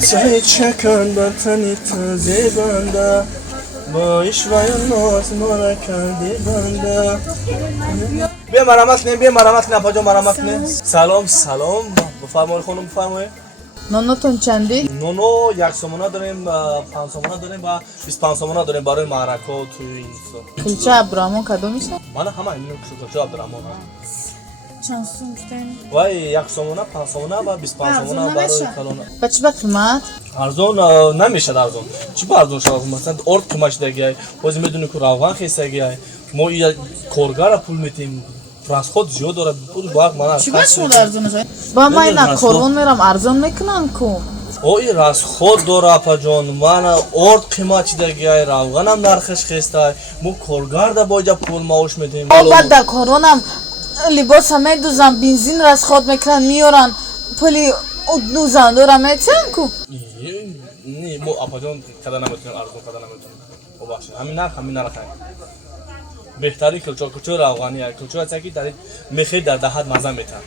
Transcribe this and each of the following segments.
سعید چکن بر تنی تازه بنده با ایشوای ناز نورا کردی بنده بیا مرامت نه بیا مرامت نه پاجا مرامت نه سلام بفرمایید خانم بفرمایید نونتون چندی؟ نونو یک سومونه داریم 5 سومونه داریم و 25 سومونه داریم برای معرکه و توی این کلچه عبدالرحمن کدوم میشه؟ من همه اینو کلچه عبدالرحمن چند سوم گفتین؟ وای یک سومونه 5 سومونه و 25 سومونه برای کلونه بچه به قیمت؟ ارزون نمیشه ارزون چی با ارزون شد مثلا ارد کمش دیگه باز میدونی که روغن خیسه ما این کارگر پول میتیم راسخود زیاد داره پول باق من چی باشه ارزون نشه؟ با من اینا کارون میرم ارزون میکنن کو او این راسخود داره اپا جان من ارد قیمت دیگه روغن هم نرخش خیسته ما کارگر ده باجا پول ماوش میدیم بعد در کارونم لباس همه دوزن بنزین راسخود میکنن میارن پولی دوزن دارم میتن کو نه ما اپا جان کدا نمیتونیم ارزون کدا نمیتونیم او باشه همین نرخ بهتری کلچه روغنی است کلچه است که در میخی در دهات مزه میتن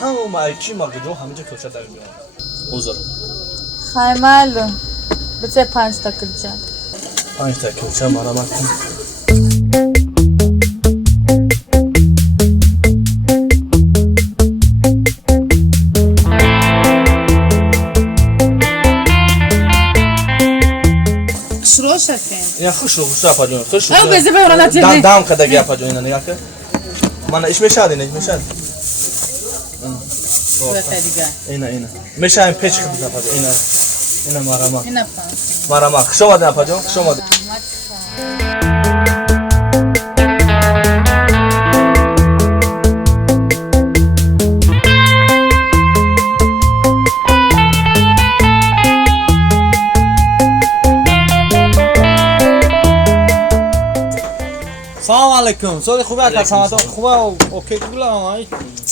همون مایکی مگجو همینجا کلچه داریم اوزر خیمال بچه 5 تا کلچه 5 تا کلچه مرامت یا خوش اپا جون خوش او بزه ببرن تیمی دام کداگی اپا جون اینا نگاه کن من ايش میشاد میشاد اینا میشایم پیچ خدمت اپا جون اینا مرامت خوش اومد اپا جون خوش اومد سلام علیکم سوال خوبه اکا سلامت خوبه اوکی کلا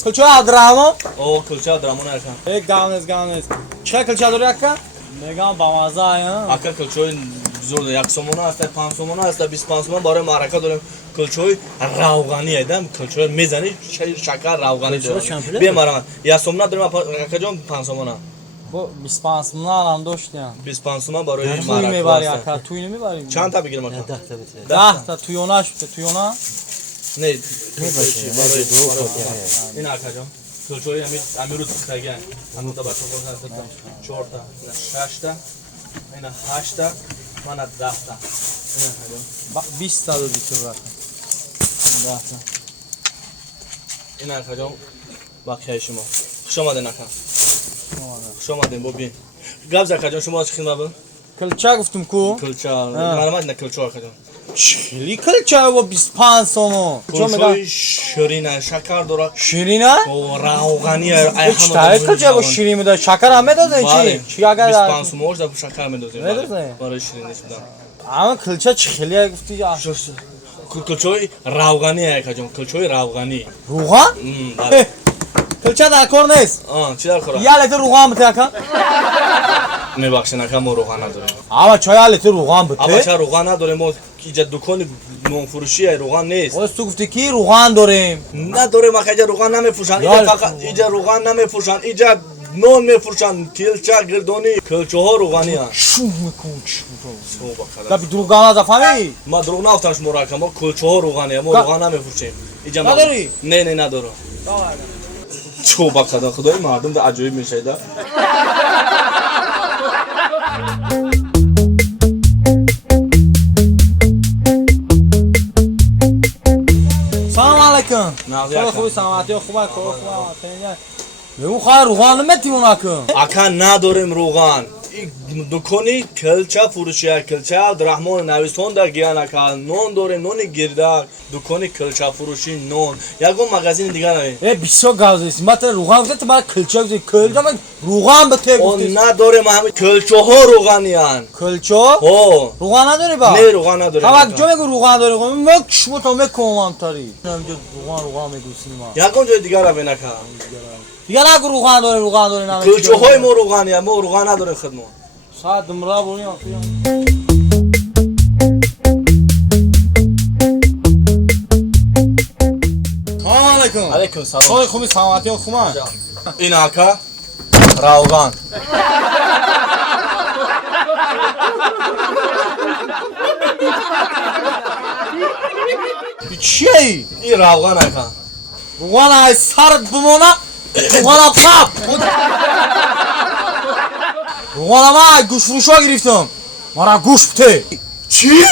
کلچه عبدالرحمن او کلچه عبدالرحمن اکا یک گاونز چه کلچه داری اکا میگم با مزه اکا کلچه زور یک سومونه است 5 سومونه است 25 سومونه برای معرکه داریم کلچه روغنی ایدم کلچه میزنی شکر روغنی داره بیا مرام یا سومونه داریم اکا جون 5 سومونه 25 سومونه هم داشتیم 25 سومونه برای معرکه میبری اکا توی نمیبریم چند تا بگیریم اکا 10 تا تویونه شده تویونه نه برای این اکا جون کلچه امی رو تختگی همون تا بچه کنم 4 تا 6 تا اینا 8 تا من 10 تا 20 تا دادی تو برکن 10 تا این اکا جون باقی شما خوش آمدین اکا خوش آمدین بابی گابز اکا جون شما چه خدمت بود کلچه گفتم کو کلچه معلومات نه کلچه اکا جون چلی کلچه و 25 سومو کلچه شیرینه شکر داره شیرینه و روغنی هیچ تایی کلچه با شیرین میده شکر هم میدازه چی اگر 25 سوموش در شکر میدازه میدازه برای شیرینیش میدم اما کلچه چخیلیه گفتی یا کلچه روغنی اکا جون کلچه روغنی روغن بله کلچه در کار نیست چی در کاره یا لیتر روغن بده اکا میبخشین اکا ما روغن نداریم اما چای یا لیتر روغن بده اما چرا روغن نداریم ما اینجا دکان نون فروشی روغن نیست تو گفتی کی روغن داریم نداریم اکا اینجا روغن نمیفروشن اینجا روغن نمیفروشن اینجا نون میفروشن کلچه گردونی کلچه ها روغنی هست شو میکن چی بودم دروغ نازه فهمی ما دروغ نفتن شما را که ما کلچه ها روغنی ما روغن نمیفروشیم نداری؟ نه ندارم چو با خدای مردم ده عجایب میشه ده سلام علیکم سلام خوبی سلامتی خوبه بگو خواهی روغن نمیتیمون اکن اکا نداریم روغن دکانی کلچه فروشی کلچه عبدالرحمن نویسان در گیان اکا نون داره نون گردک دکانی کلچه فروشی نون یکم مغازین دیگر نمی بیسا گازیست ما تا روغن گفته تو برای کلچه گفته کلچه من روغن بته گفته نداریم همه کلچه ها روغنی هن کلچه؟ روغن نداری با؟ نه روغن نداریم همه جا میگو روغن داری مکشمو تا مکومم تاری نمیجا روغن میگو سینما یکم جای دیگر رو نکن دیگه نگو روغن داری نمی کلچه های ما روغنی هم ما روغن نداریم خدمت ساعت دمرا بونیم سلام علیکم علیکم سلام خوبی سلامتی خوبه این اکا روغن چیه ای؟ این روغن اکن روغن های سرت بمانه روغن پاپ روغن ما گوش فروشا گرفتم مرا گوش بته چی؟